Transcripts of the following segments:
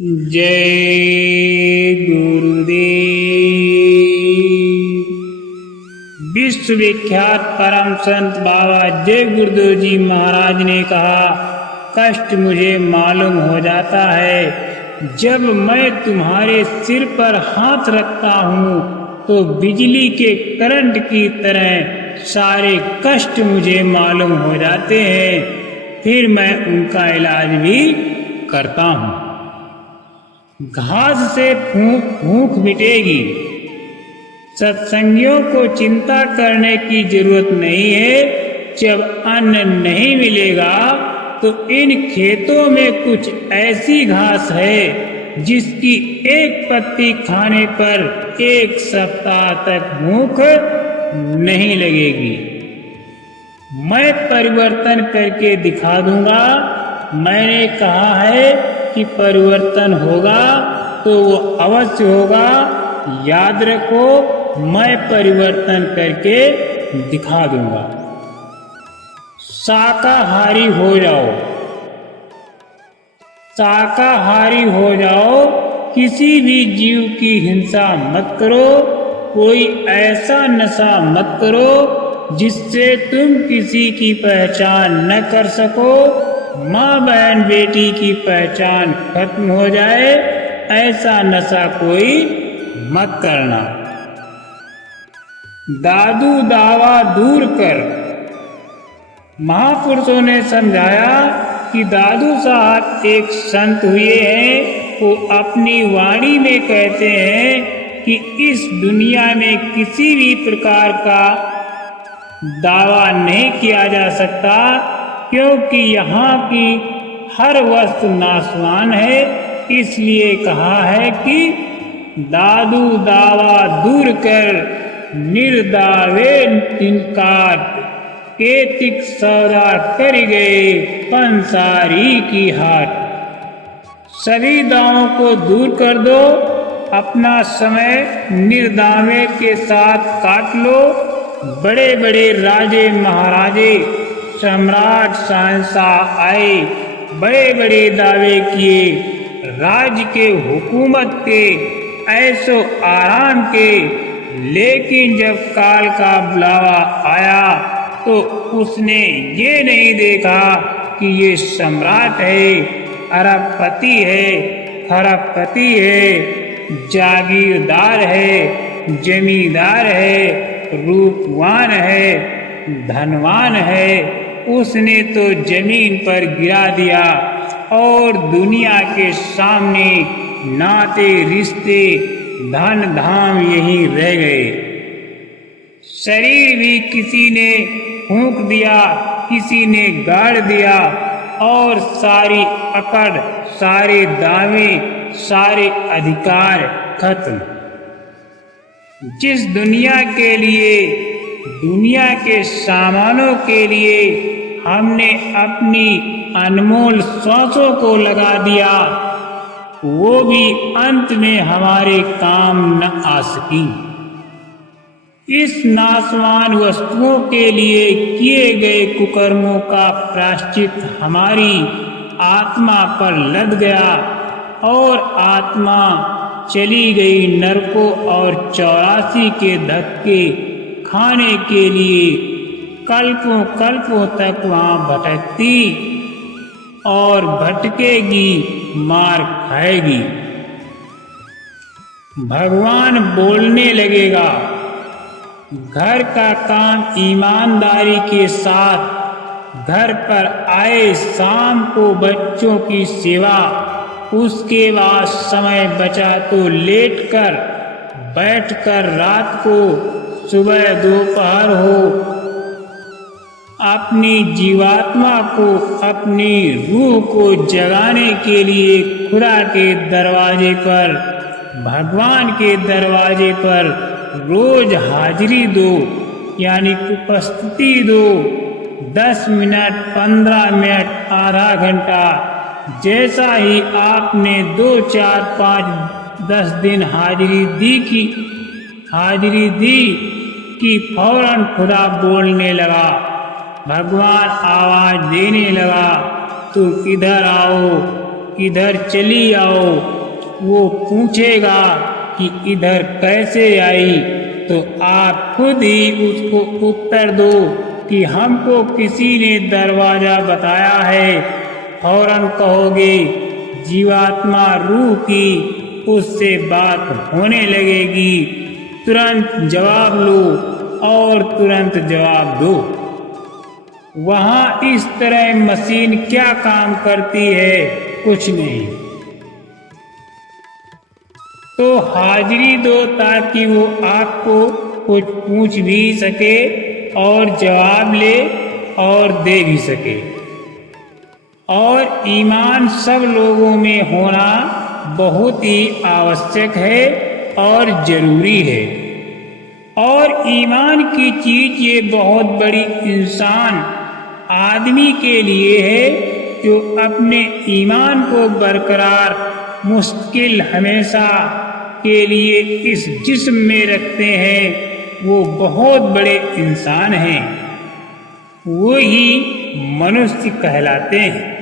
जय गुरुदेव। विश्वविख्यात परम संत बाबा जय गुरुदेव जी महाराज ने कहा, कष्ट मुझे मालूम हो जाता है जब मैं तुम्हारे सिर पर हाथ रखता हूँ तो बिजली के करंट की तरह सारे कष्ट मुझे मालूम हो जाते हैं, फिर मैं उनका इलाज भी करता हूँ। घास से भूख मिटेगी। सत्संगियों को चिंता करने की जरूरत नहीं है। जब अन्न नहीं मिलेगा तो इन खेतों में कुछ ऐसी घास है जिसकी एक पत्ती खाने पर 1 सप्ताह तक भूख नहीं लगेगी। मैं परिवर्तन करके दिखा दूंगा। मैंने कहा है कि परिवर्तन होगा तो वो अवश्य होगा। याद रखो, मैं परिवर्तन करके दिखा दूंगा। शाकाहारी हो जाओ। शाकाहारी हो जाओ। किसी भी जीव की हिंसा मत करो। कोई ऐसा नशा मत करो जिससे तुम किसी की पहचान न कर सको। माँ बहन बेटी की पहचान खत्म हो जाए, ऐसा नशा कोई मत करना। दादू दावा दूर कर। महापुरुषों ने समझाया कि दादू साहब एक संत हुए हैं। वो अपनी वाणी में कहते हैं कि इस दुनिया में किसी भी प्रकार का दावा नहीं किया जा सकता, क्योंकि यहाँ की हर वस्तु नाशवान है। इसलिए कहा है कि दादू दावा दूर कर, निर्दावे तिनकार, केतिक सौदा कर गए पंसारी की हाट। सभी दावों को दूर कर दो। अपना समय निर्दावे के साथ काट लो। बड़े बड़े राजे महाराजे सम्राट शहंशाह आए, बड़े बड़े दावे किए, राज के हुकूमत के, ऐसो आराम के, लेकिन जब काल का बुलावा आया तो उसने ये नहीं देखा कि ये सम्राट है, अरबपति है, खरबपति है, जागीरदार है, जमींदार है, रूपवान है, धनवान है। उसने तो जमीन पर गिरा दिया और दुनिया के सामने नाते रिश्ते धन धाम यहीं रह गए। शरीर भी किसी ने फूंक दिया, किसी ने गाड़ दिया और सारी अकड़, सारे दावे, सारे अधिकार खत्म। जिस दुनिया के लिए, दुनिया के सामानों के लिए हमने अपनी अनमोल सांसों को लगा दिया, वो भी अंत में हमारे काम न आ सकी। इस नाशवान वस्तुओं के लिए किए गए कुकर्मों का प्रायश्चित हमारी आत्मा पर लद गया और आत्मा चली गई नरकों और 84 के धक्के खाने के लिए। कल्पों कल्पों तक वहां भटकती और भटकेगी, मार खाएगी। भगवान बोलने लगेगा, घर का काम ईमानदारी के साथ घर पर आए, शाम को बच्चों की सेवा, उसके बाद समय बचा तो लेटकर बैठकर रात को, सुबह दोपहर हो, अपनी जीवात्मा को, अपनी रूह को जगाने के लिए खुदा के दरवाजे पर, भगवान के दरवाजे पर रोज हाजिरी दो, यानी उपस्थिति दो। 10 मिनट, 15 मिनट, आधा घंटा, जैसा ही आपने 2, 4, 5, 10 दिन हाजिरी दी कि फौरन खुदा बोलने लगा, भगवान आवाज देने लगा, तुम इधर आओ, इधर चली आओ। वो पूछेगा कि इधर कैसे आई, तो आप खुद ही उसको उत्तर दो कि हमको किसी ने दरवाजा बताया है। फौरन कहोगे जीवात्मा रूह की उससे बात होने लगेगी। तुरंत जवाब लो और तुरंत जवाब दो। वहां इस तरह मशीन क्या काम करती है? कुछ नहीं। तो हाजिरी दो ताकि वो आपको कुछ पूछ भी सके और जवाब ले और दे भी सके। और ईमान सब लोगों में होना बहुत ही आवश्यक है और जरूरी है। और ईमान की चीज ये बहुत बड़ी इंसान आदमी के लिए है जो अपने ईमान को बरकरार मुश्किल हमेशा के लिए इस जिस्म में रखते हैं। वो बहुत बड़े इंसान हैं, वो ही मनुष्य कहलाते हैं।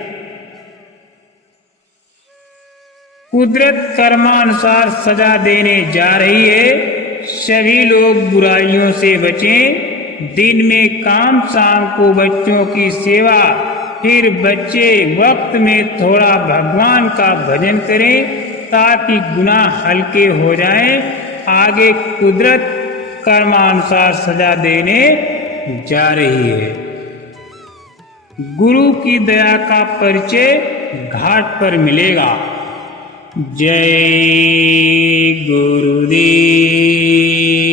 कुदरत कर्मानुसार सजा देने जा रही है। सभी लोग बुराइयों से बचें। दिन में काम, शाम को बच्चों की सेवा, फिर बच्चे वक्त में थोड़ा भगवान का भजन करें ताकि गुनाह हल्के हो जाएं। आगे कुदरत कर्मानुसार सजा देने जा रही है। गुरु की दया का परिचय घाट पर मिलेगा। जय गुरुदेव।